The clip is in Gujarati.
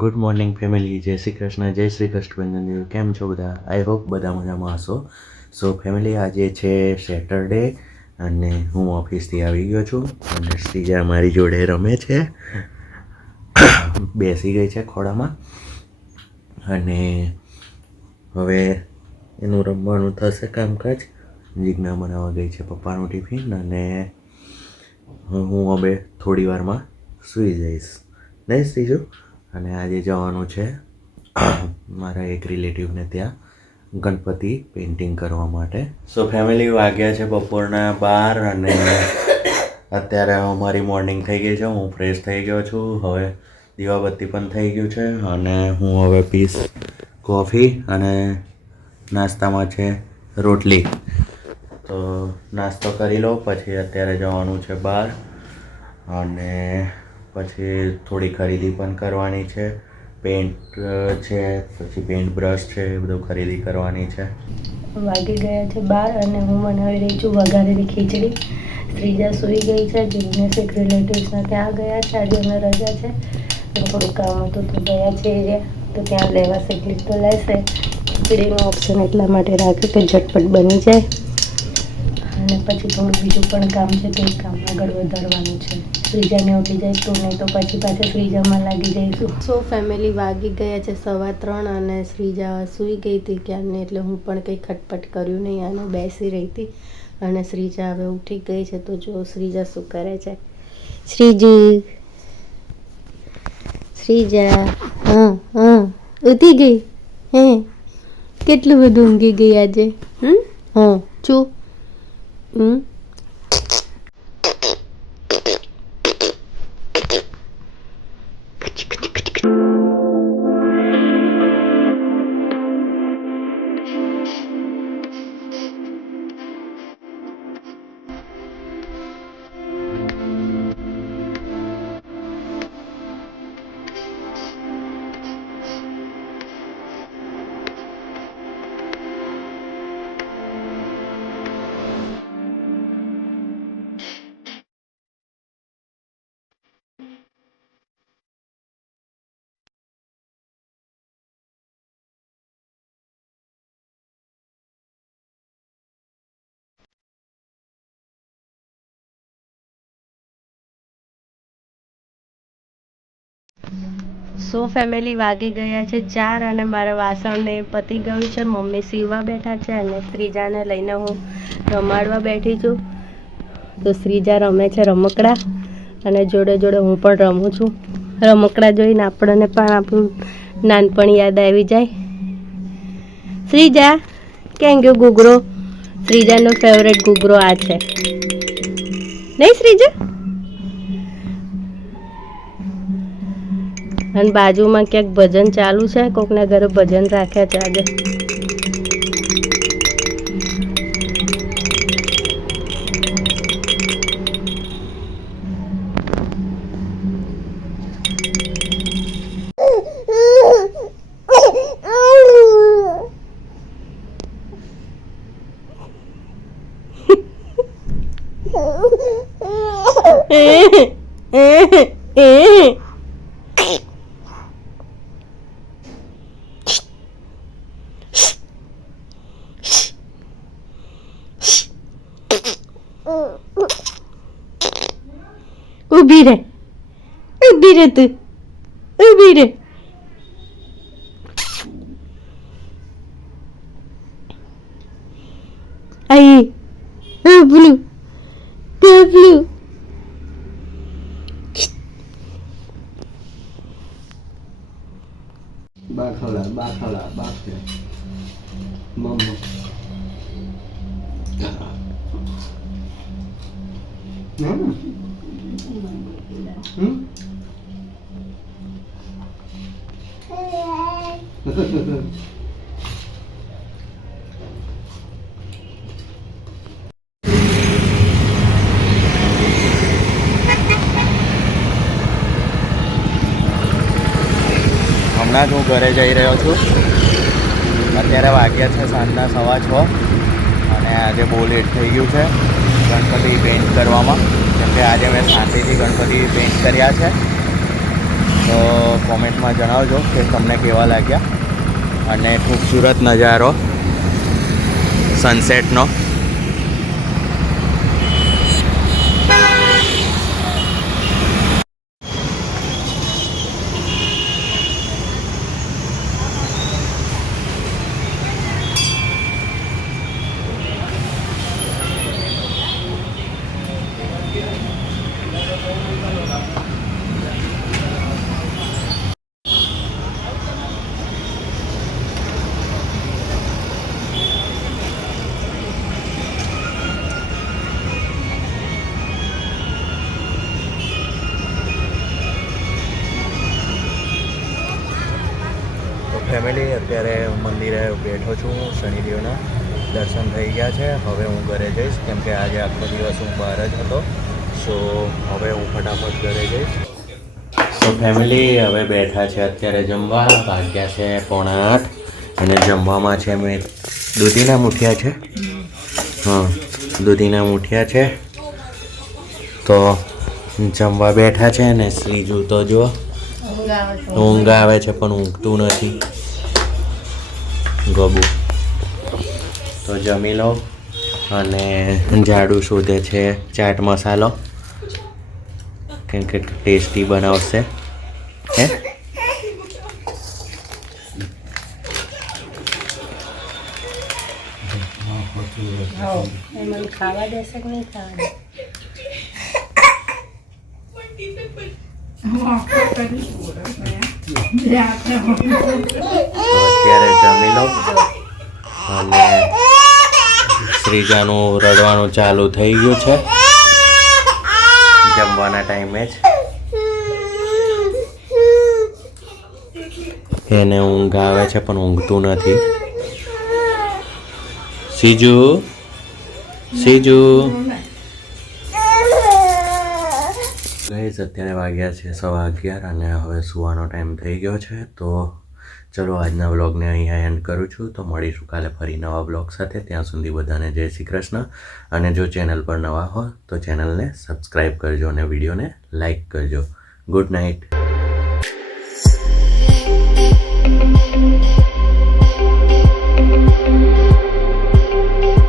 ગુડ મોર્નિંગ ફેમિલી, જય શ્રી કૃષ્ણ, જય શ્રી કૃષ્ણ. કેમ છો બધા? આઈ હોપ બધા મજામાં હશો. સો ફેમિલી, આજે છે સેટરડે અને હું ઓફિસથી આવી ગયો છું અને શ્રીજા મારી જોડે રમે છે, બેસી ગઈ છે ખોળામાં અને હવે એનું રમવાનું થશે કામકાજ. જીજ્ઞા બનાવવા ગઈ છે પપ્પાનું ટિફિન અને હું હવે થોડી વારમાં સૂઈ જઈશ, નહીં શ્રીજુ? અને આજે જવાનું છે મારા એક રિલેટિવને ત્યાં ગણપતિ પેઇન્ટિંગ કરવા માટે. સો ફેમિલી, વાગ્યા છે બપોરના 12 અને અત્યારે અમારી મોર્નિંગ થઈ ગઈ છે. હું ફ્રેશ થઈ ગયો છું, હવે દીવાબત્તી પણ થઈ ગયું છે અને હું હવે પીશ કોફી અને નાસ્તામાં છે રોટલી. તો નાસ્તો કરી લો, પછી અત્યારે જવાનું છે બહાર અને પછી થોડી ખરીદી પણ કરવાની છે. પેન્ટ છે, પછી પેન્ટ બ્રશ છે, એ બધું ખરીદી કરવાની છે. વાગી ગયા છે 12 અને હું બનાવી રહી છું વઘારેલી ખીચડી. શ્રીજા સૂઈ ગઈ છે, જિગ્નેશ એક રિલેટિવ્સના ત્યાં ગયા છે, આજે અમે રજા છે. થોડું કામ હતું તો ગયા છે એરિયા, તો ત્યાં લેવાશે એટલી તો લેશે. ખીચડીનો ઓપ્શન એટલા માટે રાખ્યો કે ઝટપટ બની જાય અને પછી થોડું બીજું પણ કામ છે તે કામ આગળ વધારવાનું છે. શ્રીજાને ઉઠી જાય તો, નહીં તો પછી પાછા શ્રીજામાં લાગી જઈશું. સો ફેમિલી, વાગી ગયા છે 3:15 અને શ્રીજા સૂઈ ગઈ હતી ક્યારની, એટલે હું પણ કંઈ ખટપટ કર્યું નહીં અને બેસી રહી હતી. અને શ્રીજા હવે ઉઠી ગઈ છે, તો જો શ્રીજા શું કરે છે. શ્રીજા ઉઠી ગઈ? હે, કેટલું બધું ઊંઘી ગઈ આજે? છું સો ફેમિલી, વાગી ગયા છે 4 અને મારા વાસણને પતી ગયું છે. મમ્મી સીવવા બેઠા છે અને શ્રીજાને લઈને હું રમાડવા બેઠી છું. તો શ્રીજા રમે છે રમકડા અને જોડે જોડે હું પણ રમું છું. રમકડા જોઈને આપણને પણ આપણું નાનપણ યાદ આવી જાય. શ્રીજા ક્યાં ગયો ઘૂઘરો? શ્રીજાનો ફેવરેટ ઘૂઘરો આ છે, નહીં શ્રીજા? અને બાજુમાં ક્યાંક ભજન ચાલુ છે, કોકના ઘરે ભજન રાખ્યા છે આજે. ઊભી રે તું, ઊભી રે. આઈ પેલું બાખલા મમ્મા હમણાં જ હું ઘરે જઈ રહ્યો છું. અત્યારે વાગ્યા છે સાંજના 6:15 અને આજે બહુ લેટ થઈ ગયું છે ગણપતિ પેઇન્ટ કરવામાં, કેમ કે આજે મેં શાંતિથી ગણપતિ પેઇન્ટ કર્યા છે તો કોમેન્ટમાં જણાવજો કે તમને કેવા લાગ્યા અને ખૂબસૂરત નજારો સનસેટનો. ફેમિલી અત્યારે મંદિરે બેઠો છું. શનિદેવના દર્શન થઈ ગયા છે. હવે હું ઘરે જઈશ કેમ કે આજે આખો દિવસ હું બહાર જ હતો. સો હવે હું ફટાફટ ઘરે જઈશ. સો ફેમિલી હવે બેઠા છે અત્યારે જમવા. વાગ્યા છે 7:45 અને જમવામાં છે મેં દૂધીના મૂઠિયા છે. હા, દૂધીના મૂઠિયા છે. તો જમવા બેઠા છે ને શ્રીજુ તો જો ઊંઘ આવે છે પણ ઊંઘતું નથી ગબુ. તો જમી લો અને ઝાડુ શોધે છે ચાટ મસાલો કેમ કે ટેસ્ટી બનાવશે. હે મને ખાવા દેશે કે નહીં ખાવા? અત્યારે જમી લો અને શ્રીજાનું રડવાનું ચાલુ થઈ ગયું છે જમવાના ટાઈમે જ. એને ઊંઘ આવે છે પણ ઊંઘતું નથી. સીજુ સીજુ ગાઈઝ અત્યારે વાગ્યા છે 11:15 અને હવે સૂવાનો ટાઈમ થઈ ગયો છે. તો ચલો આજના વ્લોગને અહીંયા એન્ડ કરું છું. તો મળીશું કાલે ફરી નવા વ્લોગ સાથે. ત્યાં સુધી બધાને જય શ્રી કૃષ્ણ. અને જો ચેનલ પર નવા હો તો ચેનલને સબસ્ક્રાઈબ કરજો અને વિડીયોને લાઈક કરજો. Good night.